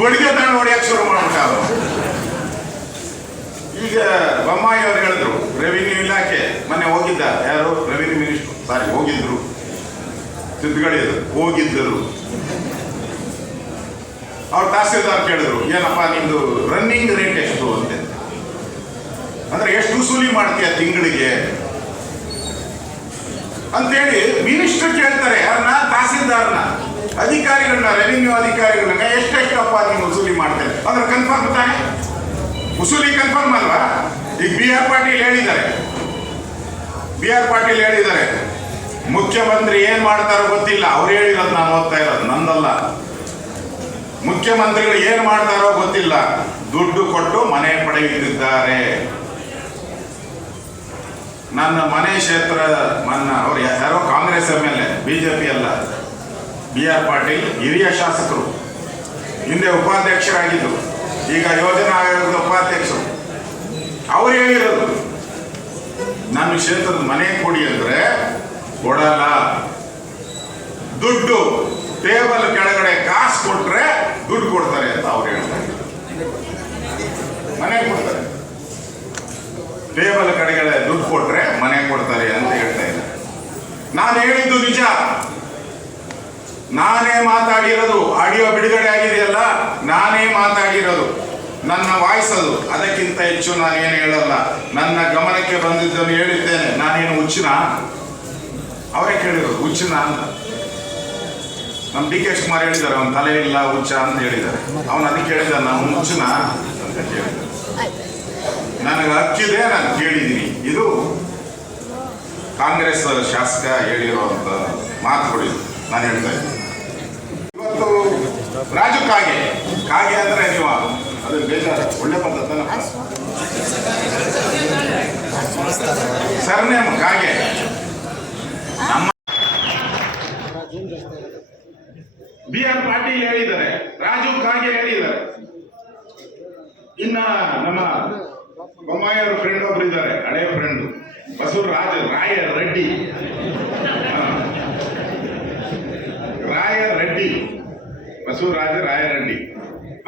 ಬಡಿಗೆ ತಾಣ ಹೊಡೆಯಕ್ಕೆ ಶುರು ಮಾಡ್ಬಿಟ್ಟ ಈಗ ಬೊಮ್ಮಾಯಿ ಅವ್ರು ಹೇಳಿದ್ರು ರೆವಿನ್ಯೂ ಇಲಾಖೆ, ಮೊನ್ನೆ ಹೋಗಿದ್ದ ಯಾರು? ರೆವಿನ್ಯೂ ಮಿನಿಸ್ಟರ್ ಸಾರಿ ಹೋಗಿದ್ರು. ತಿದ್ದುಗಳಿದ್ರು ಹೋಗಿದ್ದರು. ಅವ್ರು ತಹಸೀಲ್ದಾರ್ ಕೇಳಿದ್ರು, ಏನಪ್ಪ ನಿಮ್ದು ರನ್ನಿಂಗ್ ರೇಟ್ ಎಷ್ಟು ಅಂತ. ಅಂದ್ರೆ ಎಷ್ಟು ವಸೂಲಿ ಮಾಡ್ತೀಯ ತಿಂಗಳಿಗೆ? ಅಂತೇಳಿ ಮಿನಿಸ್ಟರ್ ಕೇಳ್ತಾರೆ ಯಾರನ್ನ ತಹಸೀಲ್ದಾರ್ನ. ಅಧಿಕಾರಿಗಳನ್ನ ರೆವಿನ್ಯೂ ಅಧಿಕಾರಿಗಳನ್ನ ಎಷ್ಟೆಷ್ಟಪ್ಪ ನೀವು ವಸೂಲಿ ಮಾಡ್ತಾರೆ. ಅಂದ್ರೆ ಕನ್ಫರ್ಮ್ ತಾನೆ ವಸೂಲಿ ಕನ್ಫರ್ಮ್ ಅಲ್ವಾ? ಈಗ ಬಿ ಆರ್ ಪಾಟೀಲ್ ಹೇಳಿದ್ದಾರೆ. ಬಿ ಆರ್ ಪಾಟೀಲ್ ಹೇಳಿದ್ದಾರೆ. ಮುಖ್ಯಮಂತ್ರಿ ಏನ್ ಮಾಡ್ತಾರೋ ಗೊತ್ತಿಲ್ಲ. ಅವ್ರು ಹೇಳಿರೋದು ನಾನು ಓದ್ತಾ ಇರೋದು, ನಂದಲ್ಲ. ಮುಖ್ಯಮಂತ್ರಿಗಳು ಏನ್ ಮಾಡ್ತಾರೋ ಗೊತ್ತಿಲ್ಲ. ದುಡ್ಡು ಕೊಟ್ಟು ಮನೆ ಪಡೆಯುತ್ತಿದ್ದಾರೆ. ನನ್ನ ಮನೆ ಕ್ಷೇತ್ರ ನನ್ನ, ಅವ್ರು ಯಾರೋ ಕಾಂಗ್ರೆಸ್ ಎಂ ಎಲ್ ಎ ಬಿಜೆಪಿ ಅಲ್ಲ. ಬಿ ಆರ್ ಪಾಟೀಲ್ ಹಿರಿಯ ಶಾಸಕರು, ಹಿಂದೆ ಉಪಾಧ್ಯಕ್ಷರಾಗಿದ್ದರು, ಈಗ ಯೋಜನಾ ಆಯೋಗದ ಉಪಾಧ್ಯಕ್ಷರು. ಅವ್ರು ಹೇಳಿರೋದು, ನನ್ನ ಕ್ಷೇತ್ರದ ಮನೆ ಕೊಡಿ ಅಂದ್ರೆ ಕೊಡಲ್ಲ. ದುಡ್ಡು ಟೇಬಲ್ ಕೆಳಗಡೆ ಕಾಸು ಕೊಟ್ರೆ ದುಡ್ಡು ಕೊಡ್ತಾರೆ ಅಂತ ಅವ್ರು ಹೇಳ್ತಾರೆ. ಮನೆ ಕೊಡ್ತಾರೆ. ಟೇಬಲ್ ಕಡೆಗಡೆ ದುಡ್ಡು ಕೊಟ್ರೆ ಮನೆ ಕೊಡ್ತಾರೆ ಅಂತ ಹೇಳ್ತಾ ಇದ್ದಾರೆ. ನಾನು ಹೇಳಿದ್ದು ನಿಜ. ನಾನೇ ಮಾತಾಡಿರೋದು, ಆಡಿಯೋ ಬಿಡುಗಡೆ ಆಗಿದೆಯಲ್ಲ, ನಾನೇ ಮಾತಾಡಿರೋದು. ನನ್ನ ವಾಯ್ಸ್ ಅದು. ಅದಕ್ಕಿಂತ ಹೆಚ್ಚು ನಾನೇನು ಹೇಳಲ್ಲ. ನನ್ನ ಗಮನಕ್ಕೆ ಬಂದಿದ್ದನ್ನು ಹೇಳಿದ್ದೇನೆ. ನಾನೇನು ಹುಚ್ಚಿನ? ಅವರೇ ಕೇಳಿರೋದು, ಹುಚ್ಚಿನ ಅಂತ. ನಮ್ಮ ಡಿ ಕೆ ಕುಮಾರ್ ಹೇಳಿದ್ದಾರೆ, ಅವನ ತಲೆ ಇಲ್ಲ, ಹುಚ್ಚ ಅಂತ ಹೇಳಿದ್ದಾರೆ. ಅವನು ಅದಕ್ಕೆ ಹೇಳಿದ ನಾನು ಹುಚ್ಚನ? ಅಂತ ಕೇಳಿದ ನನಗೆ ಹಕ್ಕಿದೆ, ನಾನು ಕೇಳಿದ್ದೀನಿ. ಇದು ಕಾಂಗ್ರೆಸ್ ಶಾಸಕ ಹೇಳಿರುವಂತ ಮಾತುಗಳು. ನಾನು ಹೇಳ್ತಾ ಇದ್ದೀನಿ. ರಾಜು ಕಾಗೆ. ಕಾಗೆ ಅಂದ್ರೆ ನೀವು ಅದು. ಬೇಜಾರ. ಒಳ್ಳೆ ಸರ್ ಸರ್ನೇಮ್ ಕಾಗೆ. ನಮ್ಮ ಬಿ ಆರ್ ಪಾಟೀಲ್ ಹೇಳಿದ್ದಾರೆ. ರಾಜು ಕಾಗೆ ಹೇಳಿದ್ದಾರೆ. ಇನ್ನ ನಮ್ಮ ರಾಯ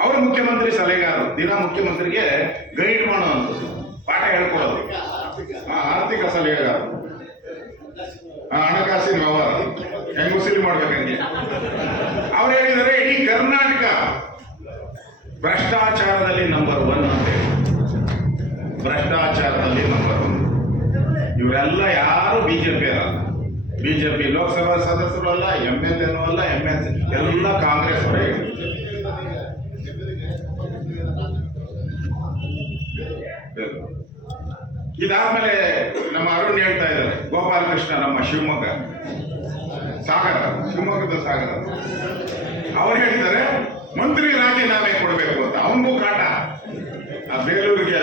ಅವರು ಮುಖ್ಯಮಂತ್ರಿ ಸಲಹೆಗಾರರು, ದಿನ ಮುಖ್ಯಮಂತ್ರಿಗೆ ಗೈಡ್ ಮಾಡುವಂಥದ್ದು, ಪಾಠ ಹೇಳ್ಕೊಳ್ಳೋದು. ಆರ್ಥಿಕ ಸಲಹೆಗಾರರು. ಹಣಕಾಸಿನ ವ್ಯವಹಾರ, ಹೆಂಗ್ ವಸೂಲಿ ಮಾಡ್ಬೇಕಂಗೆ ಅವ್ರು ಹೇಳಿದರೆ ಇಡೀ ಕರ್ನಾಟಕ ಭ್ರಷ್ಟಾಚಾರದಲ್ಲಿ ನಂಬರ್ ಒನ್ ಅಂತ ಭ್ರಷ್ಟಾಚಾರದಲ್ಲಿ ನಂಬರ್ ಒನ್ ಇವರೆಲ್ಲ ಯಾರು ಬಿಜೆಪಿ ಅಲ್ಲ. ಬಿಜೆಪಿ ಲೋಕಸಭಾ ಸದಸ್ಯರು ಅಲ್ಲ ಎಂ ಎಲ್ ಎನೂ ಅಲ್ಲ ಎಂ ಎಲ್ ಎಲ್ಲ ಕಾಂಗ್ರೆಸ್ ಅವರೇ ಇದಾದ್ಮೇಲೆ ನಮ್ಮ ಅರುಣ್ ಹೇಳ್ತಾ ಇದ್ದಾರೆ, ಗೋಪಾಲಕೃಷ್ಣ ನಮ್ಮ ಶಿವಮೊಗ್ಗ. ಸಾಗರ, ಶಿವಮೊಗ್ಗದ ಸಾಗರ. ಅವ್ರು ಹೇಳಿದ್ದಾರೆ, ಮಂತ್ರಿ ರಾಜೀನಾಮೆ ಕೊಡಬೇಕು ಅಂತ. ಅವನಿಗೂ ಕಾಟ ಆ ಬೇಲೂರಿಗೆ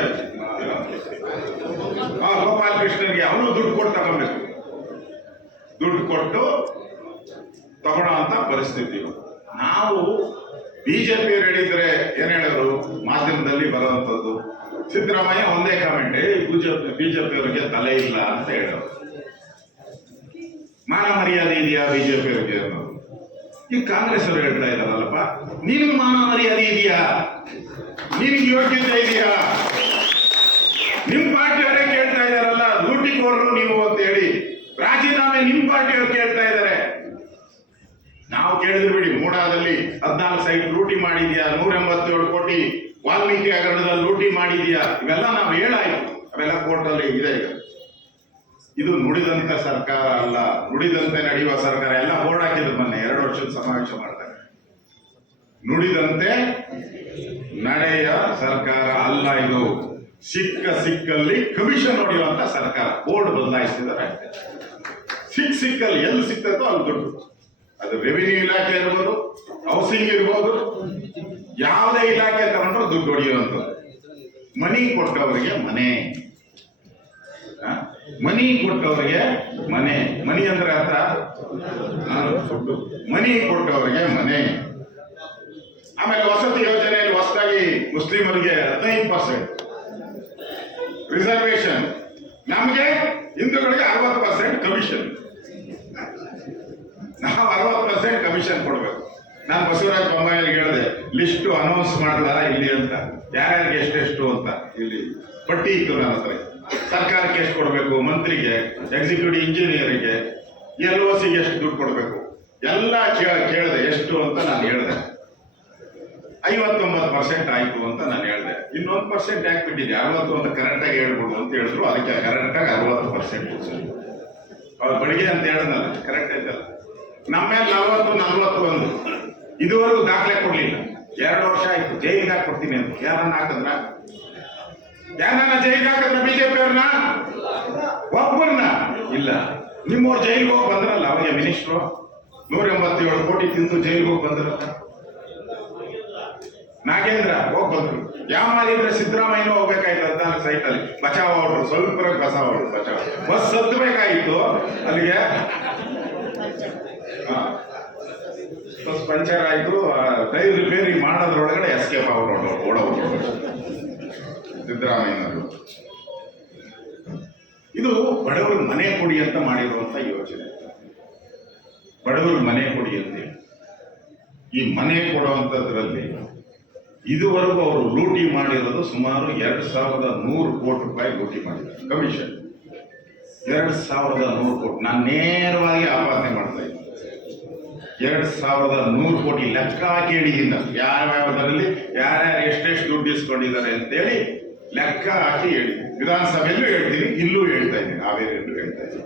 ಗೋಪಾಲಕೃಷ್ಣನಿಗೆ ಅವನು ದುಡ್ಡು ಕೊಟ್ಟು ತಗೊಬೇಕು ದುಡ್ಡು ಕೊಟ್ಟು ತಗೊಳ್ಳೋ ಅಂತ ಪರಿಸ್ಥಿತಿ. ನಾವು ಬಿಜೆಪಿ ಹೇಳಿದ್ರೆ ಏನ್ ಹೇಳೋರು ಮಾಧ್ಯಮದಲ್ಲಿ ಬರುವಂತದ್ದು ಸಿದ್ದರಾಮಯ್ಯ ಒಂದೇ ಕಾಮೆಂಟ್ ಬಿಜೆಪಿ ಅವರಿಗೆ ತಲೆ ಇಲ್ಲ ಅಂತ ಹೇಳೋರು ಮಾನ ಮರ್ಯಾದೆ ಇದೆಯಾ ಬಿಜೆಪಿ ಅವರಿಗೆ ಅನ್ನೋದು. ಈಗ ಕಾಂಗ್ರೆಸ್ ಅವರು ಹೇಳ್ತಾ ಇದಾರಲ್ಲಪ್ಪ ನಿನ್ ಮಾನ ಮರ್ಯಾದೆ ಇದೆಯಾ? ನಿನ್ಗೆ ಯೋಗ್ಯತೆ ಇದೆಯಾ? ನಿಮ್ ಪಾರ್ಟಿಯವರೇ ಕೇಳ್ತಾ ಇದಾರಲ್ಲ ಲೂಟಿಕೋರರು ನೀವು ಅಂತ ಹೇಳಿ. ರಾಜೀನಾಮೆ ನಿಮ್ ಪಾರ್ಟಿಯವರು ಕೇಳ್ತಾ ನಾವು ಕೇಳಿದ್ರು ಬಿಡಿ, ಮೂಡಾದಲ್ಲಿ ಹದಿನಾಲ್ಕು ಸೈಟ್ ಲೂಟಿ ಮಾಡಿದ್ಯಾ? ನೂರ ಎಂಬತ್ತೇಳು ಕೋಟಿ ವಾಲ್ಮೀಕಿ ಹಗರಣದಲ್ಲಿ ಲೂಟಿ ಮಾಡಿದ್ಯಾ? ಇವೆಲ್ಲ ನಾವು ಹೇಳಾಯ್ತು. ಅವೆಲ್ಲ ಕೋರ್ಟಲ್ಲಿ ಇದೆ ಈಗ. ಇದು ನುಡಿದಂತ ಸರ್ಕಾರ ಅಲ್ಲ, ನುಡಿದಂತೆ ನಡೆಯುವ ಸರ್ಕಾರ. ಎಲ್ಲ ಬೋರ್ಡ್ ಹಾಕಿದ್ರು ಮೊನ್ನೆ, ಎರಡು ವರ್ಷದ ಸಮಾವೇಶ ಮಾಡ್ತಾರೆ. ನುಡಿದಂತೆ ನಡೆಯ ಸರ್ಕಾರ ಅಲ್ಲ ಇದು. ಸಿಕ್ಕ ಸಿಕ್ಕಲ್ಲಿ ಕಮಿಷನ್ ಹೊಡೆಯುವಂತ ಸರ್ಕಾರ. ಬೋರ್ಡ್ ಬದಲಾಯಿಸಿದ್ದಾರೆ. ಸಿಕ್ಕ ಸಿಕ್ಕಲ್ಲಿ ಎಲ್ಲಿ ಸಿಕ್ತದೋ ಅಲ್ಲಿ ದುಡ್ಡು. ಅದು ರೆವಿನ್ಯೂ ಇಲಾಖೆ ಇರ್ಬೋದು ಹೌಸಿಂಗ್ ಇರ್ಬೋದು, ಯಾವುದೇ ಇಲಾಖೆ ತಗೊಂಡ್ರು ದುಡ್ಡು ಹೊಡೆಯುವಂಥದ್ದು. ಮನಿ ಕೊಟ್ಟವರಿಗೆ ಮನೆ? ಮನಿ ಕೊಟ್ಟವರಿಗೆ ಮನೆ. ಮನಿ ಅಂದ್ರೆ ಅರ್ಥ? ದುಡ್ಡು. ಮನಿ ಕೊಟ್ಟವರಿಗೆ ಮನೆ. ಆಮೇಲೆ ವಸತಿ ಯೋಜನೆಯಲ್ಲಿ ಹೊಸದಾಗಿ ಮುಸ್ಲಿಮರಿಗೆ ಹದಿನೈದು ಪರ್ಸೆಂಟ್ ರಿಸರ್ವೇಶನ್ ನಮಗೆ ಹಿಂದೂಗಳಿಗೆ ಅರವತ್ತು ಪರ್ಸೆಂಟ್ ಕಮಿಷನ್ ನಾವು ಅರವತ್ತು ಪರ್ಸೆಂಟ್ ಕಮಿಷನ್ ಕೊಡಬೇಕು. ನಾನು ಬಸವರಾಜ ಬೊಮ್ಮಾಯಿಗೆ ಹೇಳಿದೆ, ಲಿಸ್ಟ್ ಅನೌನ್ಸ್ ಮಾಡಲಾರ ಇಲ್ಲಿ ಅಂತ. ಯಾರ್ಯಾರಿಗೆ ಎಷ್ಟೆಷ್ಟು ಅಂತ ಇಲ್ಲಿ ಪಟ್ಟಿ ಇತ್ತು ನನ್ನ ಹತ್ರ. ಸರ್ಕಾರಕ್ಕೆ ಎಷ್ಟು ಕೊಡಬೇಕು, ಮಂತ್ರಿಗೆ ಎಕ್ಸಿಕ್ಯೂಟಿವ್ ಇಂಜಿನಿಯರಿಗೆ ಎಲ್ ಒ ಸಿಗೆ ಎಷ್ಟು ದುಡ್ಡು ಕೊಡಬೇಕು. ಎಲ್ಲ ಕೇಳ ಕೇಳಿದೆ, ಎಷ್ಟು ಅಂತ ನಾನು ಹೇಳಿದೆ. ಐವತ್ತೊಂಬತ್ತು ಪರ್ಸೆಂಟ್ ಆಯಿತು ಅಂತ ನಾನು ಹೇಳಿದೆ. ಇನ್ನೊಂದು ಪರ್ಸೆಂಟ್ ಯಾಕೆ ಬಿಟ್ಟಿದೆ ಅರವತ್ತು ಅಂತ ಕರೆಕ್ಟಾಗಿ ಹೇಳ್ಬೋದು ಅಂತ ಹೇಳಿದ್ರು. ಅದಕ್ಕೆ ಕರೆಕ್ಟಾಗಿ ಅರವತ್ತು ಪರ್ಸೆಂಟ್ ಅವ್ರು ಬಡಿಗೆ ಅಂತ ಹೇಳಿದ್ನಲ್ಲ ಕರೆಕ್ಟ್ ಐತಲ್ಲ ನಮ್ಮ ಮೇಲೆ ನಲವತ್ತು, ನಲ್ವತ್ತು ಒಂದು. ಇದುವರೆಗೂ ದಾಖಲೆ ಕೊಡ್ಲಿಲ್ಲ. ಎರಡು ವರ್ಷ ಆಯ್ತು. ಜೈಲಿಗೆ ಹಾಕ್ಕೊಡ್ತೀನಿ ಅಂತ. ಯಾರನ್ನ ಹಾಕಿದ್ರ? ಯಾರನ್ನ ಜೈಲಿಗೆ ಹಾಕಿದ್ರ ಬಿಜೆಪಿ ಅವ್ರನ್ನ? ಒಬ್ಬರನ್ನ ಇಲ್ಲ. ನಿಮ್ಮವ್ರು ಜೈಲಿಗೆ ಹೋಗಿ ಬಂದ್ರಲ್ಲ ಅವರಿಗೆ ಮಿನಿಸ್ಟ್ರು. ನೂರ ಎಂಬತ್ತೇಳು ಕೋಟಿ ತಿಂದು ಜೈಲಿಗೆ ಹೋಗಿ ಬಂದ್ರ ನಾಗೇಂದ್ರ, ಹೋಗಿ ಬಂದ್ರು. ಯಾವ ಮಾಡಿದ್ರೆ ಸಿದ್ದರಾಮಯ್ಯ ಹೋಗ್ಬೇಕಾಯ್ತು ಹದಿನಾಲ್ಕು ಸೈಟ್ ಅಲ್ಲಿ ಬಚಾವ್ ಅವ್ರು ಸ್ವಲ್ಪ ಅವರು ಬಚಾವ್ ಬಸ್ ಸತ್ತಬೇಕಾಗಿತ್ತು ಅಲ್ಲಿಗೆ ಹಾ. ಬಸ್ ಪಂಚರ್ ಆಯ್ತು ಟೈರ್ ರಿಪೇರಿ ಮಾಡೋದ್ರೊಳಗಡೆ ಎಸ್ಕೇಪ್ ಆಗ್ಬಿಟ್ಟು ಓಡೋರು ಸಿದ್ದರಾಮಯ್ಯನವರು. ಇದು ಬಡವರು ಮನೆ ಕೊಡಿ ಅಂತ ಮಾಡಿರುವಂತ ಯೋಜನೆ. ಬಡವರು ಮನೆ ಕೊಡಿ ಅಂತ ಈ ಮನೆ ಕೊಡುವಂಥದ್ರಲ್ಲಿ ಇದುವರೆಗೂ ಅವರು ಲೂಟಿ ಮಾಡಿರೋದು ಸುಮಾರು ಎರಡ್ ಸಾವಿರದ ನೂರು ಕೋಟಿ ರೂಪಾಯಿ ಲೂಟಿ ಮಾಡಿದ್ದಾರೆ. ಕಮಿಷನ್ ಎರಡ್ ಸಾವಿರದ ನೂರು ಕೋಟಿ. ನಾನು ನೇರವಾಗಿ ಆಪಾದನೆ ಮಾಡ್ತಾ ಎರಡ್ ಸಾವಿರದ ನೂರು ಕೋಟಿ ಲೆಕ್ಕ ಹಾಕಿ ಹಿಡಿಯಿಂದ ಯಾವ್ಯಾವದರಲ್ಲಿ ಯಾರ್ಯಾರು ಎಷ್ಟೆಷ್ಟು ದುಡ್ಡು ಇಸ್ಕೊಂಡಿದ್ದಾರೆ ಅಂತೇಳಿ ಲೆಕ್ಕ ಹಾಕಿ ಹೇಳಿ. ವಿಧಾನಸಭೆಯಲ್ಲೂ ಹೇಳ್ತೀನಿ, ಇಲ್ಲೂ ಹೇಳ್ತಾ ಇದ್ದೀನಿ, ಹಾವೇರಿಯಲ್ಲೂ ಹೇಳ್ತಾ ಇದ್ದೀನಿ.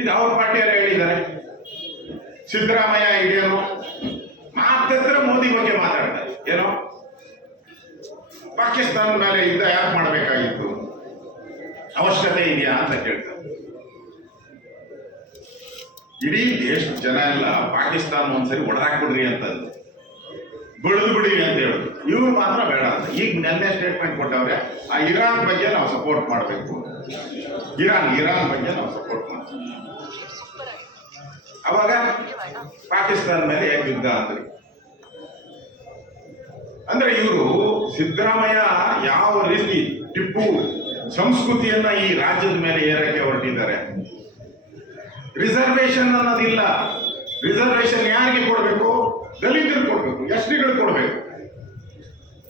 ಈಗ ಅವ್ರ ಪಾರ್ಟಿಯವರು ಹೇಳಿದ್ದಾರೆ? ಸಿದ್ದರಾಮಯ್ಯ ಹಿಡಿಯೋನು ಮಾತಾಡಿದ್ರೆ ಮೋದಿ ಬಗ್ಗೆ ಮಾತಾಡ್ತಾರೆ ಏನೋ? ಪಾಕಿಸ್ತಾನದ ಮೇಲೆ ಯುದ್ಧ ಯಾಕೆ ಮಾಡಬೇಕಾಗಿತ್ತು? ಅವಶ್ಯಕತೆ ಇದೆಯಾ ಅಂತ ಕೇಳ್ತಾರೆ ಇಡೀ ದೇಶದ ಜನ ಎಲ್ಲ ಪಾಕಿಸ್ತಾನ ಒಂದ್ಸರಿ ಹೊಡೆದಾಕ್ಬಿಡ್ರಿ ಅಂತ ಬೆಳೆದು ಬಿಡಿ ಅಂತ ಹೇಳುದು ಇವ್ರು ಮಾತ್ರ ಬೇಡ ಅಂತ. ಈಗ ನೆನ್ನೆ ಸ್ಟೇಟ್ಮೆಂಟ್ ಕೊಟ್ಟವ್ರೆ, ಆ ಇರಾನ್ ಬಗ್ಗೆ ನಾವು ಸಪೋರ್ಟ್ ಮಾಡಬೇಕು. ಇರಾನ್ ಇರಾನ್ ಬಗ್ಗೆ ನಾವು ಸಪೋರ್ಟ್ ಮಾಡ್ತೀವಿ ಅವಾಗ ಪಾಕಿಸ್ತಾನ ಮೇಲೆ ಯಾಕೆ ಯುದ್ಧ ಅಂದ್ರಿ ಅಂದ್ರೆ ಇವರು ಸಿದ್ದರಾಮಯ್ಯ ಯಾವ ರೀತಿ ಟಿಪ್ಪು ಸಂಸ್ಕೃತಿಯನ್ನ ಈ ರಾಜ್ಯದ ಮೇಲೆ ಏರಕ್ಕೆ ಹೊರಟಿದ್ದಾರೆ? ರಿಸರ್ವೇಶನ್ ಅನ್ನೋದಿಲ್ಲ. ರಿಸರ್ವೇಶನ್ ಯಾರಿಗೆ ಕೊಡಬೇಕು? ದಲಿತರಿಗೆ ಕೊಡಬೇಕು, ಎಸ್ ಟಿಗಳು ಕೊಡಬೇಕು.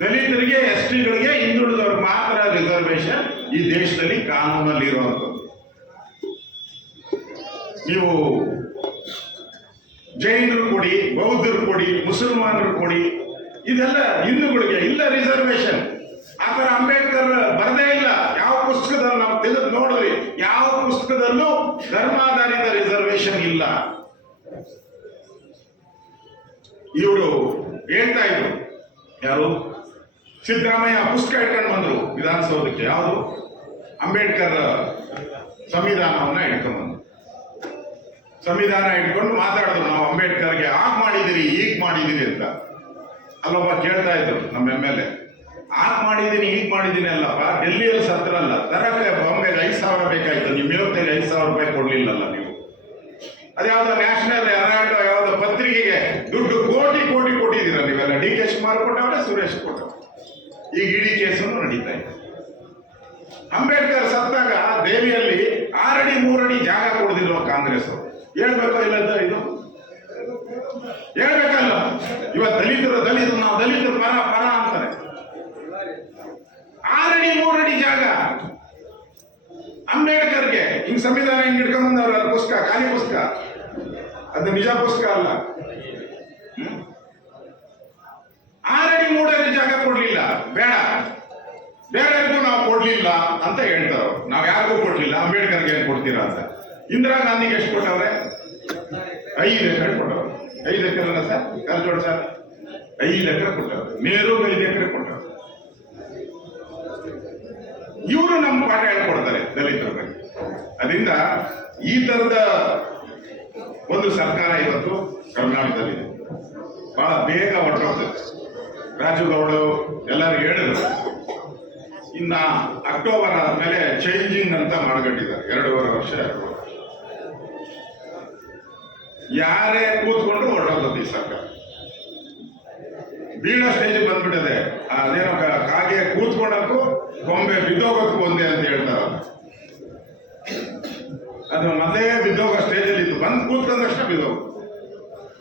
ದಲಿತರಿಗೆ, ಎಸ್ ಟಿಗಳಿಗೆ ಹಿಂದುಳಿದವ್ರಿಗೆ ಮಾತ್ರ ರಿಸರ್ವೇಶನ್ ಈ ದೇಶದಲ್ಲಿ ಕಾನೂನಲ್ಲಿ ಇರುವಂಥದ್ದು ನೀವು ಜೈನರು ಕೊಡಿ, ಬೌದ್ಧರು ಕೊಡಿ, ಮುಸಲ್ಮಾನರು ಕೊಡಿ, ಇದೆಲ್ಲ ಹಿಂದೂಗಳಿಗೆ ಇಲ್ಲ ರಿಸರ್ವೇಶನ್ ಆ ಥರ ಅಂಬೇಡ್ಕರ್ ಬರದೇ ಇಲ್ಲ. ಯಾವ ಪುಸ್ತಕದಲ್ಲಿ ನಾವು ತೆಗೆದು ನೋಡಿದ್ರಿ ಯಾವ ಪುಸ್ತಕದಲ್ಲೂ ಧರ್ಮಾಧಾರಿತ ರಿಸರ್ವೇಶನ್ ಇಲ್ಲ. ಇವರು ಹೇಳ್ತಾ ಇದ್ರು. ಯಾರು? ಸಿದ್ದರಾಮಯ್ಯ ಪುಸ್ತಕ ಇಟ್ಕೊಂಡು ಬಂದರು ವಿಧಾನಸೌಧಕ್ಕೆ. ಯಾವುದು? ಅಂಬೇಡ್ಕರ್ ಸಂವಿಧಾನವನ್ನ ಇಟ್ಕೊಂಡು ಬಂದ್ರು. ಸಂವಿಧಾನ ಇಟ್ಕೊಂಡು ಮಾತಾಡಿದ್ರು, ನಾವು ಅಂಬೇಡ್ಕರ್ಗೆ ಆಗ್ ಮಾಡಿದಿರಿ ಈಗ ಮಾಡಿದಿರಿ ಅಂತ. ಅಲ್ಲೊಬ್ಬ ಕೇಳ್ತಾ ಇದ್ರು ನಮ್ಮ ಎಂ ಎಲ್ ಎ. ಆಗ್ ಮಾಡಿದ್ದೀನಿ ಈಗ ಮಾಡಿದ್ದೀನಿ ಅಲ್ಲಪ್ಪ. ಡೆಲ್ಲಿಯಲ್ಲಿ ಸತ್ರಲ್ಲ ತರಕ್ಕೆ ಬಾಂಬೆಗೆ ಐದು ಸಾವಿರ ಬೇಕಾಯ್ತು. ನಿಮ್ಮ ಯೋಜನೆಗೆ ಐದು ಸಾವಿರ ರೂಪಾಯಿ ಕೊಡ್ಲಿಲ್ಲಲ್ಲ ನೀವು. ಅದ್ಯಾವುದೋ ನ್ಯಾಷನಲ್ ಹೆರಾಲ್ಡ್ ಯಾವುದೋ ಪತ್ರಿಕೆಗೆ ದುಡ್ಡು ಕೋಟಿ ಕೋಟಿ ಕೊಟ್ಟಿದ್ದೀರ ನೀವೆಲ್ಲ? ಡಿ ಕೆ ಶಿವಕುಮಾರ್ ಕೊಟ್ಟವ್ರೆ ಸುರೇಶ್ ಕೊಟ್ಟ ಈಗ ಇಡೀ ಕೇಸನ್ನು ನಡೀತಾ ಇದೆ. ಅಂಬೇಡ್ಕರ್ ಸತ್ತಾಗ ದೇವಿಯಲ್ಲಿ ಆರಡಿ, ಮೂರಡಿ ಜಾಗ ಕೊಡದಿರೋ ಕಾಂಗ್ರೆಸ್ ಅವರು. ಇಲ್ಲ ಇಲ್ಲದ ಇದು? ಹೇಳ್ಬೇಕಲ್ಲ. ಇವತ್ತು ದಲಿತರು ದಲಿತರು, ನಾವು ದಲಿತರು, ಪರ ಪರ ಮೂರಡಿ ಜಾಗ. ಅಂಬೇಡ್ಕರ್ಗೆ ಹಿಂಗ್ ಸಂವಿಧಾನ ಹಿಂಗ್ ಹಿಡ್ಕೊಂಡ್ ಬಂದವ್ರ ಪುಸ್ತಕ ಖಾಲಿ ಪುಸ್ತಕ ಅದು ನಿಜ ಪುಸ್ತಕ ಅಲ್ಲ? ಆರಡಿ ಮೂಡಲ್ಲಿ ಜಾಗ ಕೊಡ್ಲಿಲ್ಲ. ಬೇಡ. ಬೇರೆಗೂ ನಾವು ಕೊಡ್ಲಿಲ್ಲ ಅಂತ ಹೇಳ್ತಾರೆ ನಾವು ಯಾರಿಗೂ ಕೊಡ್ಲಿಲ್ಲ. ಅಂಬೇಡ್ಕರ್ಗೆ ಏನ್ ಕೊಡ್ತೀರಾ ಅಂತ. ಇಂದಿರಾ ಗಾಂಧಿಗೆ ಎಷ್ಟು ಕೊಟ್ಟವ್ರೆ? ಐದು ಎಕರೆ ಕೊಟ್ಟವ್ರೆ. ಐದು ಎಕರೆ ಅಲ್ಲ ಸರ್ ಕಲ್ಜೋಡ್ ಸರ್. ಐದು ಎಕರೆ ಕೊಟ್ಟವ್ರೆ. ನೇರು ಐದು ಎಕರೆ ಕೊಟ್ಟವ್ರೆ ಇವರು ನಮ್ಮ ಪಾಠ ಹೇಳ್ಕೊಡ್ತಾರೆ ದಲಿತರ. ಅದರಿಂದ ಈ ತರದ ಒಂದು ಸರ್ಕಾರ ಇವತ್ತು ಕರ್ನಾಟಕದಲ್ಲಿ ಬಹಳ ಬೇಗ ಹೊರಟೋಗ್ತದೆ. ರಾಜುಗೌಡರು ಎಲ್ಲರೂ ಹೇಳಿದ್ರು. ಇನ್ನ ಅಕ್ಟೋಬರ್ ಆದ್ಮೇಲೆ ಚೇಂಜಿಂಗ್ ಅಂತ ಮಾಡ್ಕೊಂಡಿದ್ದಾರೆ. ಎರಡೂವರೆ ವರ್ಷ ಯಾರೇ ಕೂತ್ಕೊಂಡು ಹೊರಟೋಗ್ತದೆ ಈ ಸರ್ಕಾರ. ಬೀಳೋ ಸ್ಟೇಜ್ ಬಂದ್ಬಿಟ್ಟಿದೆ. ಅದೇನೋ ಕಾಗೆ ಕೂತ್ಕೊಳ್ಳಕ್ಕೂ ಗೊಂಬೆ ಬಿದ್ದೋಗೋದಕ್ಕೆ ಒಂದೇ ಅಂತ ಹೇಳ್ತಾರ. ಅದು ಮೊದಲೇ ಬಿದ್ದೋಗೋ ಸ್ಟೇಜಲ್ಲಿ ಇತ್ತು. ಬಂದು ಕೂತ್ಕೊಂಡ ತಕ್ಷಣ ಬಿದ್ದೋಗ.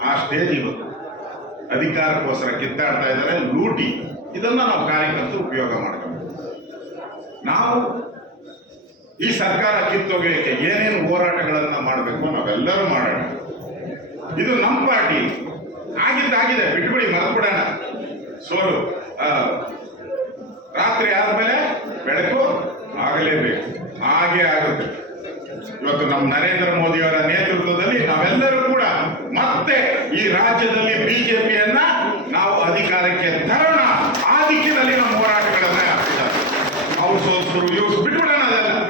ಆ ಸ್ಟೇಜ್ ಇವತ್ತು ಅಧಿಕಾರಕ್ಕೋಸ್ಕರ ಕಿತ್ತಾಡ್ತಾ ಇದ್ದಾರೆ, ಲೂಟಿ. ಇದನ್ನ ನಾವು ಕಾರ್ಯಕರ್ತರು ಉಪಯೋಗ ಮಾಡ್ಕೊಂಡು ನಾವು ಈ ಸರ್ಕಾರ ಕಿತ್ತೊಗೆಯಕ್ಕೆ ಏನೇನು ಹೋರಾಟಗಳನ್ನ ಮಾಡಬೇಕು ನಾವೆಲ್ಲರೂ ಮಾಡೋಣ. ಇದು ನಮ್ಮ ಪಾರ್ಟಿ. ಆಗಿದ್ದಾಗಿದೆ, ಬಿಟ್ಬಿಡಿ ಮರಬಿಡೋಣ ಸೋಲು. ರಾತ್ರಿ ಆದ್ಮೇಲೆ ಬೆಳಕು ಆಗಲೇಬೇಕು. ಹಾಗೆ ಆಗುತ್ತೆ. ಇವತ್ತು ನಮ್ಮ ನರೇಂದ್ರ ಮೋದಿ ಅವರ ನೇತೃತ್ವದಲ್ಲಿ ನಾವೆಲ್ಲರೂ ಕೂಡ ಮತ್ತೆ ಈ ರಾಜ್ಯದಲ್ಲಿ ಬಿಜೆಪಿಯನ್ನ ನಾವು ಅಧಿಕಾರಕ್ಕೆ ತರೋಣ. ಆ ದಿಕ್ಕಿನಲ್ಲಿ ನಮ್ಮ ಹೋರಾಟಗಳನ್ನ ಅವ್ರು ಸೋಸರು ಇವ್ರು ಬಿಟ್ಬಿಡೋಣ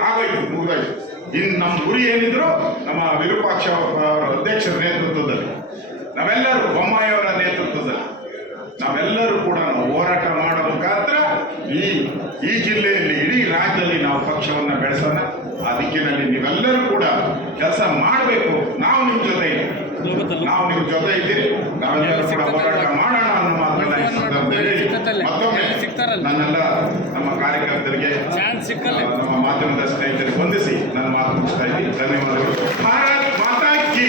ಆಗೋಯ್ತು, ಮುಗಿದೋಯ್ತು. ಇನ್ನು ನಮ್ಮ ಗುರಿ ಏನಿದ್ರು ನಮ್ಮ ವಿರೂಪಾಕ್ಷ ಅಧ್ಯಕ್ಷರ ನೇತೃತ್ವದಲ್ಲಿ. ನಾವೆಲ್ಲರೂ ಬೊಮ್ಮಾಯಿ ಅವರ ನೇತೃತ್ವದಲ್ಲಿ. ನಾವೆಲ್ಲರೂ ಕೂಡ ಹೋರಾಟ ಮಾಡೋ ಈ ಜಿಲ್ಲೆಯಲ್ಲಿ ಇಡೀ ರಾಜ್ಯದಲ್ಲಿ ನಾವು ಪಕ್ಷವನ್ನ ಬೆಳೆಸೋಣ. ಆ ದಿಕ್ಕಿನಲ್ಲಿ ನೀವೆಲ್ಲರೂ ಕೂಡ ಕೆಲಸ ಮಾಡಬೇಕು. ನಾವು ನಿಮ್ಮ ಜೊತೆ. ನಾವು ನಿಮ್ಮ ಜೊತೆ ಇದ್ದೀರಿ ನಾವೆಲ್ಲರೂ ಕೂಡ ಹೋರಾಟ ಮಾಡೋಣ ಅನ್ನೋ ಮಾತನ್ನ ಈ ಸಂದರ್ಭದಲ್ಲಿ ಮತ್ತೊಮ್ಮೆ ನನ್ನೆಲ್ಲ ನಮ್ಮ ಕಾರ್ಯಕರ್ತರಿಗೆ ನಮ್ಮ ಮಾಧ್ಯಮದ ಸ್ನೇಹಿತರಿಗೆ ವಂದಿಸಿ ನನ್ನ ಮಾತು ಮುಗಿಸ್ತಾ ಇದ್ದೀನಿ. ಧನ್ಯವಾದಗಳು. ಭಾರತ್ ಮಾತಾ ಕಿ.